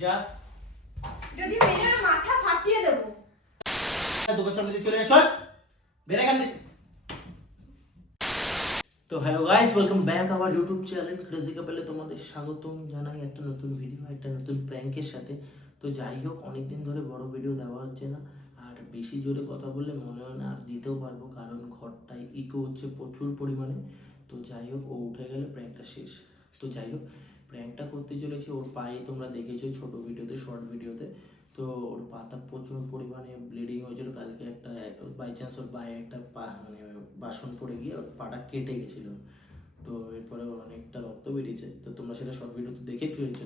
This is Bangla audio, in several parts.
যা যদি মেরে মাথা ফাটিয়ে দেব। দোকান সামনে দিয়ে চলে যা, চল বের এখান থেকে। তো hello guys, welcome back our YouTube channel crazy কাপেলে তোমাদের স্বাগতম জানাই একটা নতুন ভিডিও, একটা নতুন প্র্যাঙ্কের সাথে। তো যাই হোক, অনেকদিন ধরে বড় ভিডিও দেওয়া হচ্ছে না, আর বেশি জোরে কথা বললে মনে হয় না আর দিতেও পারবো, কারণ ঘরটায় ইকো হচ্ছে প্রচুর পরিমাণে। তো যাই হোক, ও উঠে গেলে প্র্যাঙ্কটা শেষ। তো যাই হোক, প্র্যাঙ্কটা করতে চলেছি ওর পায়ে, তোমরা দেখেছো ছোট ভিডিওতে, শর্ট ভিডিওতে। তো ওর পাতা প্রচুর পরিমাণে ব্লিডিং হয়েছিল কালকে, একটা বাই চান্স ওর পায়ে একটা মানে বাসন পড়ে গিয়ে ওর পাটা কেটে গেছিলো। তো এরপরে ওর অনেকটা রক্ত বেরিয়েছে, তো তোমরা সেটা শর্ট ভিডিওতে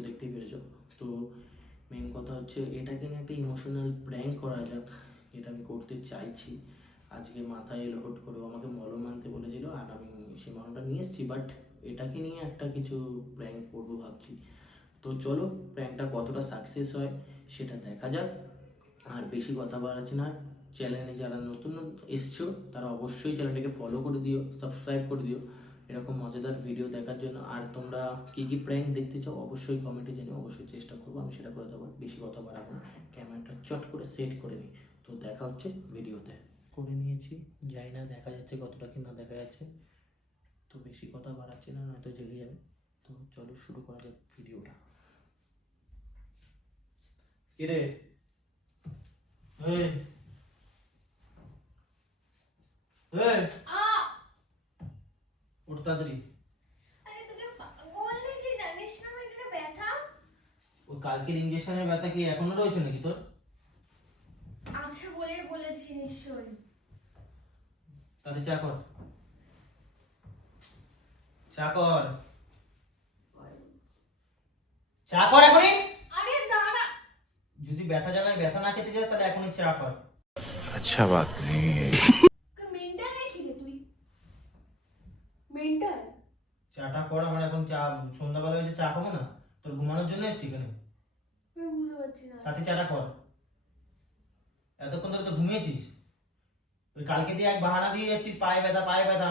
দেখতেই পেরেছো। তো মেন কথা হচ্ছে এটাকে নিয়ে একটা ইমোশনাল প্র্যাঙ্ক করা যাক, এটা আমি করতে চাইছি। আজকে মাথায় এলো হট করে, ও আমাকে মলম আনতে বলেছিল আর আমি সেই মলমটা নিয়ে এসেছি, বাট এটাকে নিয়ে একটা কিছু প্র্যাঙ্ক করবো ভাবছি। তো চলো, প্র্যাঙ্কটা কতটা সাকসেস হয় সেটা দেখা যাক। আর বেশি কথা বাড়াচ্ছি না, চ্যানেলে যারা নতুন এসছো তারা অবশ্যই চ্যানেলটাকে ফলো করে দিও, সাবস্ক্রাইব করে দিও এরকম মজাদার ভিডিও দেখার জন্য। আর তোমরা কী কী প্র্যাঙ্ক দেখতে চাও অবশ্যই কমেন্টে জানিও, অবশ্যই চেষ্টা করবো আমি সেটা করে দেবো। বেশি কথা বাড়াবো না, ক্যামেরাটা চট করে সেট করে নিই। তো দেখা হচ্ছে ভিডিওতে। করে নিয়েছি, যাই না দেখা যাচ্ছে কতটা কি না দেখা যাচ্ছে। তো বেশি কথা বাড়াচ্ছি না, নয়তো জেগে যাবে। তো চলো শুরু করা যাক ভিডিওটা। কিরে এই এই ওঠ তাড়াতাড়ি। আরে তোকে বললি কি জানিস না আমার এখানে ব্যথা ওই কালকের ইনজেকশনের ব্যথা কি এখনো রয়েছে নাকি তোর? আছে বলেই বলেছি নিশ্চয়ই। তাতে চা কর, চা কর, চা কর এখনই। আরে দাঁড়া, যদি ব্যথা জায়গায় ব্যথা না খেতে চাস তাহলে এখনই চা কর। अच्छा बात नहीं है। মেন্টাল নাকি রে তুই? মেন্টাল? চাটা কর, আমার এখন চা সন্ধ্যাবেলা হয়েছে, চা খাবো না? তোর ঘুমানোর জন্য এসেছি এখানে, আমি বুঝতে পারছি না। তাতে চাটা কর। এতক্ষণ ধরে তো ঘুমিয়েছিস, ওই কালকে দিয়ে এক বাহানা দিয়ে যাচ্ছিস, পায়ে ব্যথা পায়ে ব্যথা।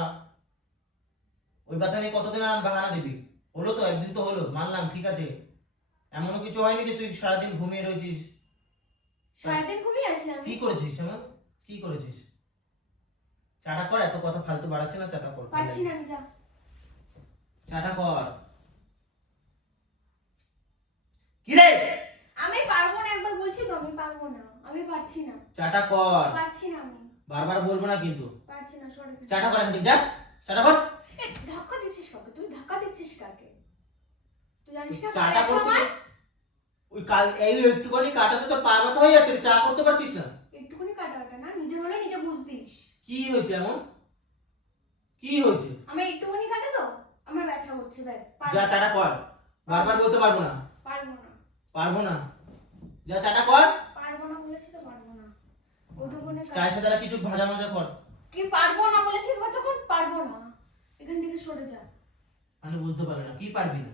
ওই ব্যথা নিয়ে কতদিন আর বাহানা দিবি? হলো তো একদিন তো হলো, মানলাম, ঠিক আছে। এমনও কিছু হয়নি যে তুই সারাদিন ঘুমিয়ে রয়েছিস। সারাদিন ঘুমিয়ে আছি আমি। কি করেছিস এমন? কি করেছিস? চাটা কর, এত কথা ফালতু বাড়াচ্ছে না, চাটা কর। পারছি না আমি, যা। চাটা কর। কি রে? আমি পারবো না, একবার বলছি তো আমি পারবো না, আমি পারছি না। চাটা কর। পারছি না আমি। বারবার বলবো না কিন্তু। পারছি না, সরে। চাটা কর এখান থেকে, যা। চাটা কর। এ ধাক্কা দিচ্ছিস কাকে? তুই ধাক্কা দিচ্ছিস কাকে? তুই জানিস না চাটা ব্যথা করতে আমার? ওই কাল এই একটুখানি কাটাতে তোর পা ব্যথা হয়ে যাচ্ছে, তুই চা করতে পারছিস না? একটুখানি কাটাটা না, নিজের হলে নিজে বুঝতিস। কি হয়েছে এমন? কি হয়েছে? আমি একটুখানি কাটে তো আমার ব্যথা হচ্ছে, ব্যাস। যা চাটা কর। বারবার বলতে পারবো না। পারবো না। পারবো না। যা চাটা কর। পারবো না বলেছি তো, পারবো না। ওটুকুনি চায়ের সাথে আর কিছু ভাজা ভাজা কর। কি পারবো না বলেছি কতক্ষণ? পারবো না। এখান থেকে সরে যা। আমি বুঝতে পারি না, কি পারবি না?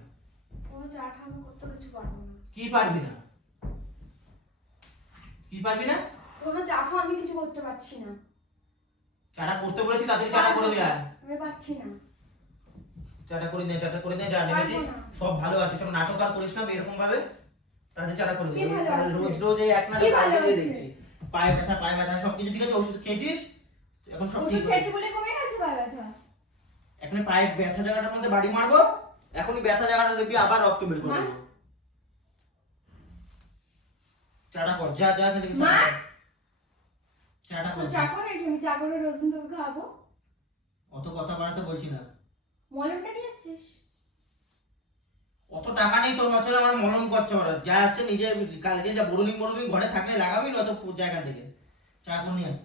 কোনো চাটা আমি করতে কিছু পারবো না। কি পারবি না? কি পারবি না? কোনো চাফা আমি কিছু করতে পারছি না। চাটা করতে বলেছি, তাড়াতাড়ি চাটা করে দে। আমি পারছি না। চাটা করে দে, চাটা করে দে, যা নেমেছিস। পারবো না। সব ভালো আছে, সব নাটক আর করিস না এরকম ভাবে। তাতে চাটা করে দে। কি ভালো তাহলে আছে? রোজ রোজ এই এক না কি ভালো দিয়ে আছে? দেখছি পায়ে ব্যথা সবকিছু ঠিক আছে, ওষুধ খেয়েছিস এখন সব ঠিক ওষুধ হয়ে খেয়েছি বলে কমে গেছে পায়ে ব্যথা? এখন পায়ে ব্যথা জায়গাটার মধ্যে বাড়ি মারবো, এখনই ব্যথা জায়গাটা দেখবি আবার রক্ত বের করে দেবো। চাটা কর, যা যা এখান থেকে মা, চাটা তো কর। চা করে নাকি? আমি চা করে রোজ দিন তোকে খাওয়াবো। অত কথা বাড়াতে বলছি না। মলমটা নিয়ে এসছিস? অত টাকা নেই তোর বছর, আমার মলম করছে ওরা, যা আছে নিজে কালকে যা বরুলিং ঘরে থাকলে লাগাবি না অত জায়গা থেকে। চা করে নিয়ে আয়।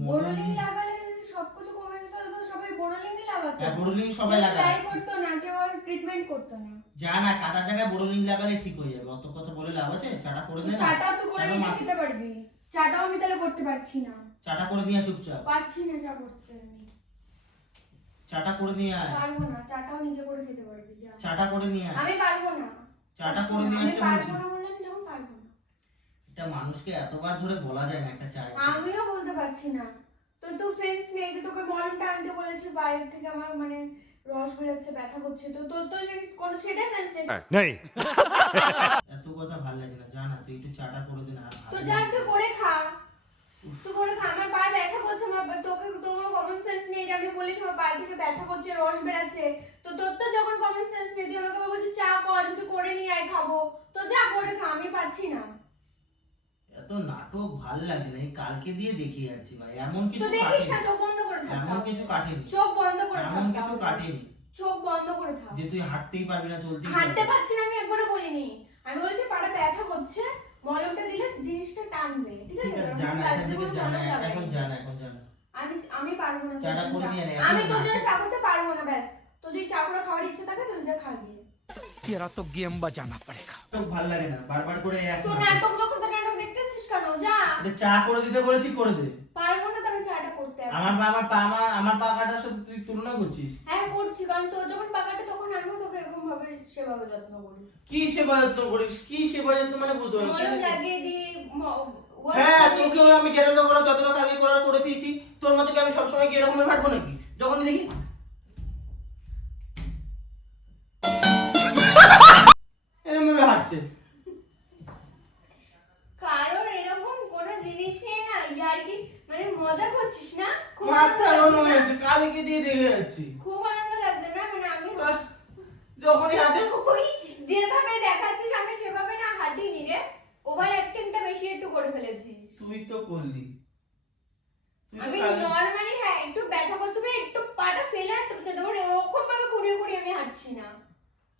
বোরোলিং লাগালে সবকিছু কমে যেত, তো সবাই বোরোলিংই লাগাতো। হ্যাঁ, বোরোলিং সবাই লাগায়। ট্রাই করতো না, কেউ আর ট্রিটমেন্ট করতো না। যা না, কাটার জায়গায় বোরোলিং লাগালে ঠিক হয়ে যাবে, অত কথা বলে লাভ আছে? চাটা করে দে তুই না। চাটাও তো করে কেন নিজে মাথা- খেতে পারবি। চাটাও আমি তাহলে করতে পারছি না। চাটা করে নিয়ে আয় চুপচাপ। পারছি না চা করতে আমি। চাটা করে নিয়ে আয়। পারবো না, চাটাও নিজে করে খেতে পারবি, যা। চাটা করে নিয়ে আয়। আমি পারবো না। চাটা করে নিয়ে আমি আসতে পারবো বলছি। না বললাম যখন, পারবো না। এটা মানুষকে এতবার ধরে বলা যায় না একটা চা। আমিও বলতে পারছি না। তোর তো সেন্স নেই যে তোকে মলমটা আনতে বলেছি বাইরে থেকে, আমার মানে রস বেরোচ্ছে, ব্যথা করছে, তো তোর তো কোনো সেটা সেন্স নেই। नहीं এত কথা ভালো লাগে না, জানা তুই একটু চাটা করে দে না। আর তো ভালো যা লাগে তুই না। করে খা, তুই করে খা। আমার পায়ে ব্যথা করছে, আমার তোকে তোমার কমন সেন্স নেই যে আমি বলেছি আমার পায়ে থেকে ব্যথা করছে, রস বেরাচ্ছে। তো তোর তো যখন কমন সেন্স নেই, তুই আমাকে বলছিস চা কর, কিছু করে নিয়ে আয় খাবো। তো যা করে খা, আমি পারছি না। এত নাটক ভাল লাগে না, এই কালকে দিয়ে দেখিয়ে যাচ্ছি ভাই, এমন তো কিছু দেখিস না, কাটেনি, চোখ বন্ধ করে থাক। এমন কিছু কাটেনি, চোখ বন্ধ করে থাক, এমন কিছু কাটেনি চোখ বন্ধ করে থাক। যে তুই হাঁটতেই পারবি না, চলতেই হাঁটতে পারবি না। পারছি না আমি একবারও বলিনি, আমি বলেছি পাটা ব্যথা করছে, মলমটা দিলে জিনিসটা টানবে, ঠিক ঠিক আছে? আছে, আমি জানা কালকে এখান থেকে কোনো জানা, মলম লাগাইনি। এখন জানা, এখন জানা। আমি পারবো না। চাটা করে নিয়ে নে, এখন আমি তোর জন্য নাটক- চা করতে পারবো না, ব্যাস। তো যদি চা করে খাওয়ার ইচ্ছে থাকে তাহলে যা খা গিয়ে। तेरा तो गेम बजाना पड़ेगा নাটক ভাল লাগে না, বারবার করে এক তো নাটক। নাটক যখন তো নাটক দেখতেছিস কেন? যা। এটা চা করে দিতে বলেছি, করে দে। পারবো না, তবে চাটা করতে হবে। আমার পা কাটার সাথে তুই তুলনা করছিস। হ্যাঁ করছি, কারণ তোর যখন পাকাটা তখন আমিও তোকে এরকম ভাবে সেবা যত্ন করি। কি সেবা যত্ন করিস, কি সেবা যত্ন মানে বুঝতে পারছি মলম না। লাগিয়ে দিই, হ্যাঁ, তোকেও আমি যেটা করা যতটা আগে করার করে দিয়েছি। তোর মতো কি আমি সবসময় কি এরকম ভাবে হাঁটবো নাকি? যখনই দেখি এরকম ভাবে হাঁটছে। কারণ এরকম কোনো জিনিস নেই না, ইয়ার কি মানে মজা করছিস না? খুব মাথা আনন্দ গরম লাগছে হয়ে না? যাচ্ছে, কালকে দিয়ে দেখে যাচ্ছি। খুব আনন্দ লাগছে না? মানে আমি আহ, যখনই হাঁটে ওই যেভাবে দেখাচ্ছিস আমি সেভাবে না হাঁটিনি রে, ওভার অ্যাক্টিংটা বেশি একটু করে ফেলেছিস। তুই তো করলি। তুই তো আমি কালকে- নরমালি হ্যাঁ একটু ব্যথা করছে বলে একটু পাটা ফেলে হাঁটতে হচ্ছে, তবে এরকম ভাবে ঘুরিয়ে ঘুরিয়ে আমি হাঁটছি না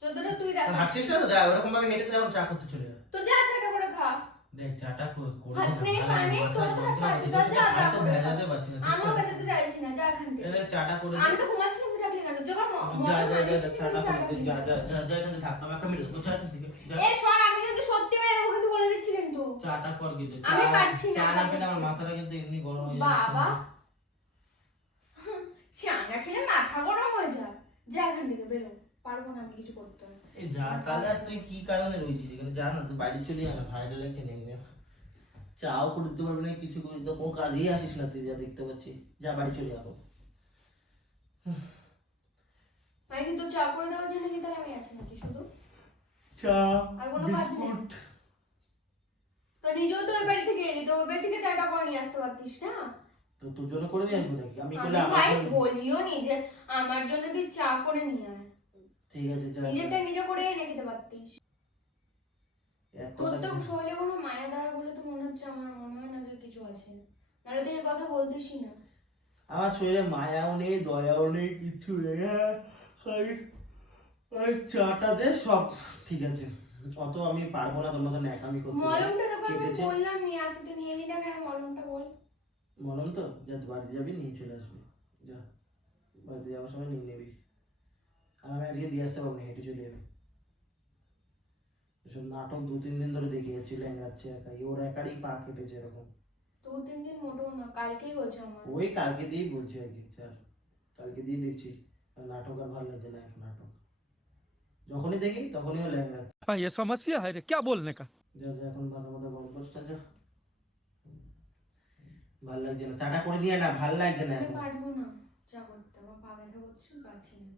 যতটা তুই হাঁটছিস দেখাচ্ছিস। না তো, যা ওরকম ভাবে হেঁটে যেমন চা করতে চলে যা। তো যা চাটা করে খা। দেখ চাটা করে হাত নেই মানে তোর তো হাত পাচ্ছি, তো যা চা তো করে খা। ভেজাতে পারছি না। আমিও বেজাতে চাইছি না, যা এখান থেকে। এনে চাটা করে আমি তো ঘুমাচ্ছি না, তুই ডাকলি কেন? যখন যা যা যা যা, চাটা করে দে, যা যা যা যা, এখানে থাক, আমাকে মেরে দেবো, চা এখান থেকে যা। এই শোন, আমি কিন্তু সত্যি মেরে দেবো, কিন্তু বলে দিচ্ছি কিন্তু। চাটা কর কিন্তু, আমি পারছি না, চা চা না খেলে করতে। আমার মাথাটা কিন্তু এমনি গরম হয়ে বাবা, যাচ্ছে। চা না খেলে মাথা গরম হয়ে যায়। যা এখান থেকে বেরো, পারবো না আমি কিছু করতে। এই যা, তাহলে আর তুই কি কারণে রয়েছিস এখানে? যা না, তুই বাড়ি চলে যা না, ভাইরাল লাগছে নেই যা। চাও করতে পারবি না, কিছু করি তো কোনো কাজেই আসিস না তুই, যা দেখতে পাচ্ছি। যা বাড়ি চলে যাবো। মানে কিন্তু চা করে দেওয়ার জন্য কি তাহলে আমি আছি নাকি শুধু? চা, আর কোনো কাজ নেই? বিস্কুট। তো নিজেও তো ওই বাড়ি থেকে এলি, তো ওই বাড়ি থেকে চাটা করে নিয়ে আসতে পারতিস না? তো তোর জন্য করে দিয়ে আসবো নাকি? আমি আমি করলে আমার ভাই জন্য- বলিও নি যে আমার জন্য তুই চা করে নিয়ে আয়, ঠিক আছে, যা নিজেরটা নিজে করে এনে খেতে পারতিস। এক তোর কথা তো বলি। শরীরে কোনো মায়া দ্বারা বলে তো মনে হচ্ছে, আমার মনে হয় না যে কিছু আছে, নাহলে তুই এই কথা বলতিসই না। আমার শরীরে মায়াও নেই, দয়াও নেই, কিচ্ছু নেই। হ্যাঁ, ওই চাটা দে, সব ঠিক আছে। অত আমি পারবো না তোর মতো ন্যাকামি করতে। মলমটা তোকে আমি কেটেছে। বললাম নিয়ে আসতে, নিয়ে এলি না কেন? মলমটা বল। মলম তো যা, বাড়ি যাবি নিয়ে চলে আসবি, যা বাড়িতে যাওয়ার সময় নিয়ে নিবি। আর আমি আজকে দিয়ে আসতে পারবো না, হেঁটে চলে যাবি। এসব নাটক 2-3 দিন ধরে দেখে যাচ্ছি, ল্যাংড়াচ্ছে একাই, ওর একারই পা কেটেছে এরকম। 2-3 দিন মোটেও না, কালকেই হয়েছে আমার। ওই কালকে দিয়েই বলছি আর কি, স্যার কালকে দিয়ে দেখছি। আর নাটক আর ভালো লাগছে না, এক নাটক যখনই দেখি তখনই ও ল্যাংড়া। हाँ ये समस्या है रे क्या बोलने का যা যা, এখন মাথা মাথা গরম করছিস না, যা। ভাল লাগছে না, চাটা করে দিয়ে না, ভাল লাগছে না আমি এখন। পারবো না চা করতে, আমার পা ব্যথা করছে, পারছি না।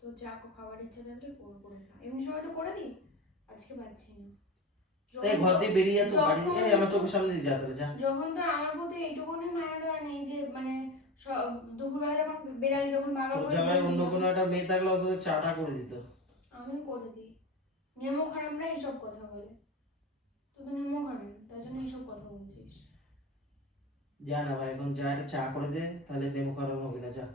তো চা খাওয়ার ইচ্ছা থাকলে করে খা, এমনি সময় তো করে দিই, আজকে পারছি না। তাই ঘর দিয়ে বেরিয়ে যাচ্ছে বাড়ি, যখন- এই আমার চোখের সামনে দিয়ে যা তাহলে, যা। যখন তো আমার প্রতি এইটুকুনি মায়া দেওয়া নেই যে মানে দুপুরবেলা যখন বেড়ালি, যখন বাবা তোর করে জায়গায় বললি অন্য না, কোনো একটা মেয়ে থাকলে অন্তত চাটা করে দিত। আমিও করে দিই। নেমো খারাপ না এইসব কথা বলে, তো নেমো খারাপ, তাই জন্য এইসব কথা বলছিস। যা না ভাই, এখন যা, একটা চা করে দে, তাহলে দেমো খারাপ হবে না, যা।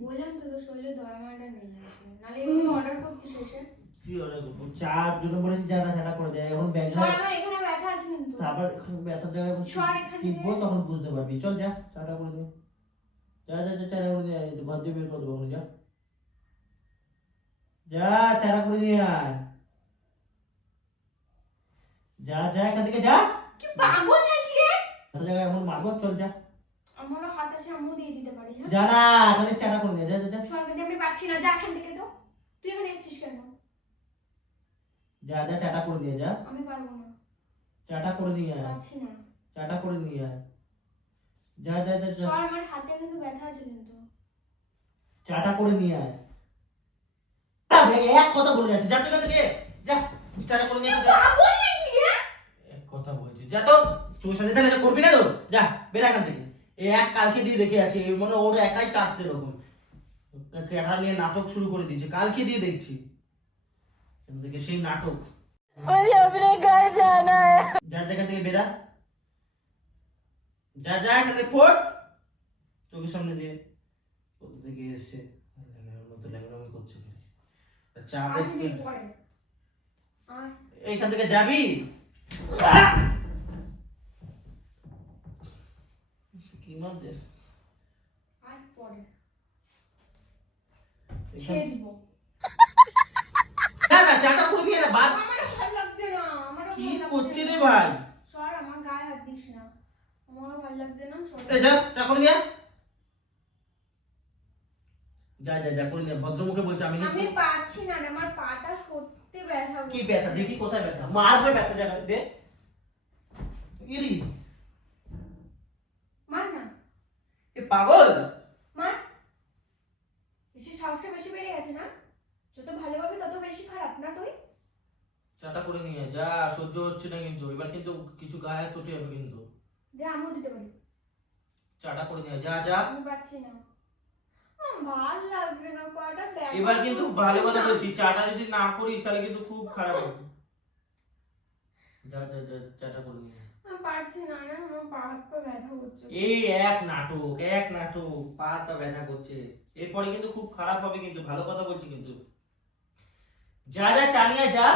বললাম তো তোর শরীরে দয়া মায়াটা নেই এখন, নাহলে এমনি অর্ডার করতিস এসে। কি অর্ডার করবো? চার জন্য বলেছি, যা না, চাটা করে দে। এখন ব্যাগ সর, আমার এখানে ব্যথা আছে কিন্তু। আবার এখন ব্যথার জায়গায় সর এখান থেকে। টিপবো, তখন বুঝতে পারবি। চল যা, চাটা করে দে। যা যা যা, চাটা করে দে, এই তো ঘর দিয়ে বের করে দেবো, যা যা, চাটা করে দিয়ে আয়। যা যা, এখান থেকে যা। কি পাগল নাকি রে? ব্যথার জায়গায় এখন মারবো, চল যা। আমারও হাত আছে, আমিও দিয়ে দিতে পারি। হ্যাঁ যা না, তাহলে চাটা করে দে, যা যা যা। সর, কিন্তু আমি পারছি না, যা এখান থেকে। তো তুই এখানে এসেছিস কেন? যা যা, চাটা করে দিয়ে যা। আমি পারবো না, চাটা করে দিয়ে আয়, পারছি না। চাটা করে নিয়ে আয়। যা যা যা যা। সর, আমার হাতে কিন্তু ব্যথা আছে কিন্তু। চাটা করে নিয়ে আয়। এক কথা বলে যাচ্ছে, যা তুই এখান থেকে যা, চাটা করে নিয়ে আয়। পাগল নাকি রে? এক কথা বলছি, যা তো চোখের সাথে তাহলে করবি না তো, যা বের এখান থেকে। এই এক কালকে দিয়ে দেখে আছে, মনে হয় ওর একাই কাটছে এরকম, ক্যামেরা নিয়ে নাটক শুরু করে দিয়েছে, কালকে দিয়ে দেখছি এখান থেকে সেই নাটক। যা জায়গা থেকে বেরা, যা যা এখান থেকে কোট চোখের সামনে দিয়ে কোথা থেকে এসছে ল্যাংড়ার মতো ল্যাংড়ামি করছে। চা আসবি পরে। আয়। এইখান থেকে যাবি? কি মধ্যে আয় পরে। ছেচবো। না না, চাটা করে দিয়ে না বাদ। আমার ভালো লাগছে না, আমারও কি ভালো লাগছে করছে না। রে ভাই? সর, আমার গায়ে হাত দিস না, আমারও ভালো লাগছে না, সর। এ যা চা করে দিয়ে যা যা যা করে দিয়ে, ভদ্রমুখে বলছে আমি আমি কিন্তু। পারছি না রে, আমার পাটা সত্যি ব্যথা কি করছে। ব্যথা দেখি, কোথায় ব্যথা? মারবে ব্যথা জায়গা দে। ইরি মার না, এ পাগল। মার। বেশি সাহসটা বেশি বেড়ে গেছে না? যত ভালোভাবে তত বেশি খারাপ না তুই? চাটা করে নিয়ে যা, সহ্য হচ্ছে না কিন্তু, এবার কিন্তু কিছু গায়ে তোটে হবে কিন্তু। দে, আমিও দিতে পারি। চাটা করে নিয়ে যা যা। আমি পারছি না, ভাল লাগছে না, পাটা ব্যথা এবার কিন্তু করছে ভালো কথা না। বলছি, চাটা যদি না করিস তাহলে কিন্তু খুব খারাপ হবে। যা যা যা চাটা করে নিয়ে আয়। আমি পারছি না রে, আমার পা হাত পা ব্যথা করছে। এই এক নাটক, এক নাটক, পা হাত ব্যথা করছে, এরপরে কিন্তু খুব খারাপ হবে কিন্তু, ভালো কথা বলছি কিন্তু। যা যা চালিয়ে যা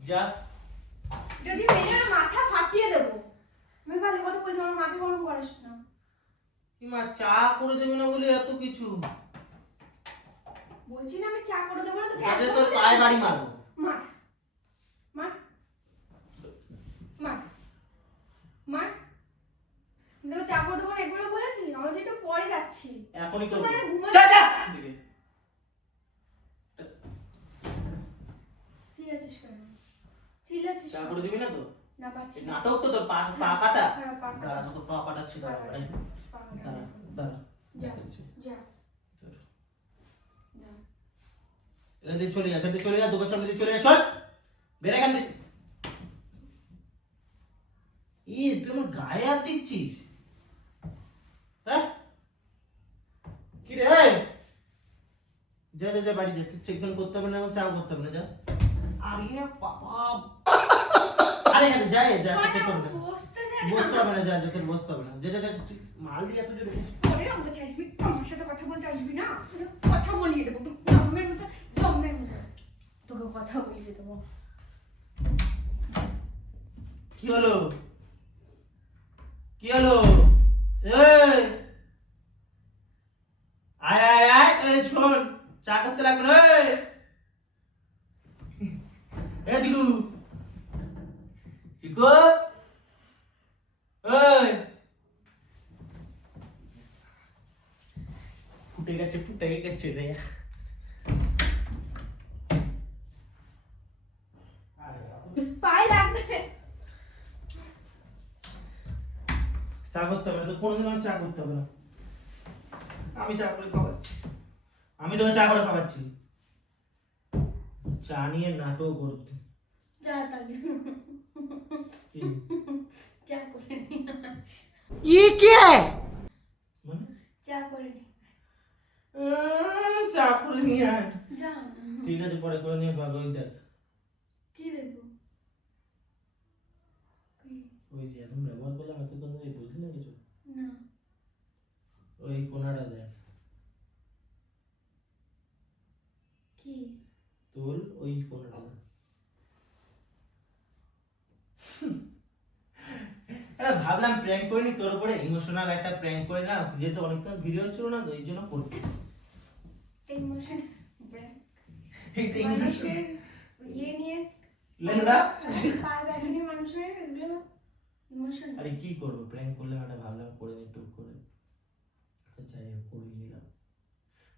যা। যদি মেরে না মাথা ফাটিয়ে দেবো। আমি ভালো কথা বলছি, আমার মাথা গরম করিস না। মা চা করে দেবে না বলে এত কিছু? বলছি না আমি চা করে দেবো না, তোকে তাতে একদম তোর বলেছি। পায়ে বাড়ি মারবো। মার মার মার মার। দেখো চা করে দেবো না একবারও বলেছি, আমার যেটা পরে যাচ্ছি। এখনই তো করবো। মানে ঘুমাই- যা যা এদিকে। ঠিক আছিস কেন? চিল্লাচ্ছিস চা কেন? করে দিবি না তো? না পারছি এই না। নাটক তো তোর, পা পা কাটা। হ্যাঁ, পা কাটা। দাঁড়া তোকে পা কাটাচ্ছি, দাঁড়া এই, পা কাটা। দাঁড়া দাঁড়া। যা যা যা। এখান থেকে চলে যা, এখান থেকে চলে যা, দোকান সামনে দিয়ে চলে যা, চল বের এখান থেকে। তুই আমার গায়ে হাত দিচ্ছিস? হ্যাঁ কি রে? যা যা যা বাড়ি যা, তুই চেকন করতে হবে না, চা করতে হবে না, যা। আরে বাবা, আরে এখানে যা যা, শোন চেক না, করবে না, বসতে দে না। বসতে হবে না, যা যা, তোর বসতে হবে না, যা যা যা, তুই মাল দিয়ে এত জোরে। পরে আমার কাছে আসবি, আমার সাথে কথা বলতে আসবি না, কথা বলিয়ে দেবো তো, দমের মতো দমের মতো তোকে কথা বলিয়ে দেবো। কি হলো? কি হলো? এই আয় আয় আয়, এই শোন, চা করতে লাগবে না। এই চিকু, চিকু, এই ফুটে গেছে, ফুটে গেছে রে। পায়ে লাগবে। চা করতে হবে না তো, কোনদিন আমি চা করতে হবে না, আমি চা করে খাওয়াচ্ছি, আমি তোকে চা করে খাওয়াচ্ছি। চা নিয়ে নাটক করতে যা তাহলে কি? চা করে নি, ये क्या है? মানে চা করে নি, চা করে নিয়ে আয়। যা। ঠিক আছে, পরে করে নিয়ে ভালো। ওই দেখ, কি দেখবো? কি? ওই যে এখন ব্যবহার করলাম এতক্ষণ ধরে, বুঝলি না কিছু? না। ওই কোনাটা দেখ, কি? তোল ওই কোনাটা দেখ। এটা ভাবলাম প্র্যাঙ্ক করিনি তোর উপরে, ইমোশনাল একটা প্র্যাঙ্ক করে না, যেহেতু অনেকটা ভিডিও ছিল না তো এই জন্য করতে। Emotion break. এটা মানুষের ইয়ে নিয়ে লেংড়া। পায়ে ব্যথা নিয়ে মানুষের এগুলো ইমোশন। আরে কি করবো, প্র্যাঙ্ক করলে একটা ভাবলাম করে নি টুক করে, তো যাই হোক করেই নিলাম।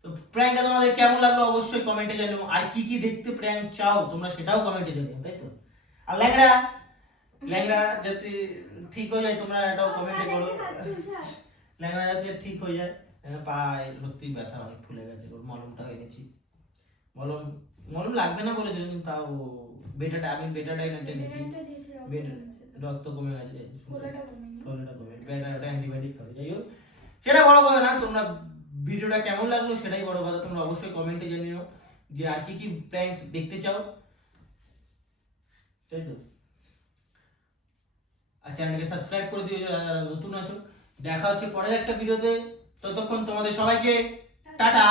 তো প্র্যাঙ্কটা তোমাদের কেমন লাগলো অবশ্যই কমেন্টে জানিও, আর কি কি দেখতে প্র্যাঙ্ক চাও তোমরা সেটাও কমেন্টে জানিও, তাই তো। আর ল্যাংড়া, ল্যাংড়া যাতে ঠিক হয়ে যায় তোমরা এটাও কমেন্টে করো, ল্যাংড়া যাতে ঠিক হয়ে যায়। পায়ে সত্যি ব্যথা অনেক ফুলে মলম মলম লাগবে না বলেছিল, কিন্তু তাও আমি বেটাডাইন একটা নিয়েছি। একটা দিয়েছি রক্ত কমে গেছে, ফোলাটা কমেনি। ফোলাটা কমে বেটাটা অ্যান্টিবায়োটিক খাবে। যাই হোক, সেটা বড় কথা না। তোমরা ভিডিওটা কেমন লাগলো সেটাই বড় কথা। তোমরা অবশ্যই কমেন্টে জানিও যে আর কি কি প্র্যাঙ্ক দেখতে চাও, তাই তো। আর চ্যানেলকে সাবস্ক্রাইব করে দিও যারা নতুন আছো। দেখা হচ্ছে পরের একটা ভিডিওতে। ততক্ষণ তোমাদের সবাইকে টাটা।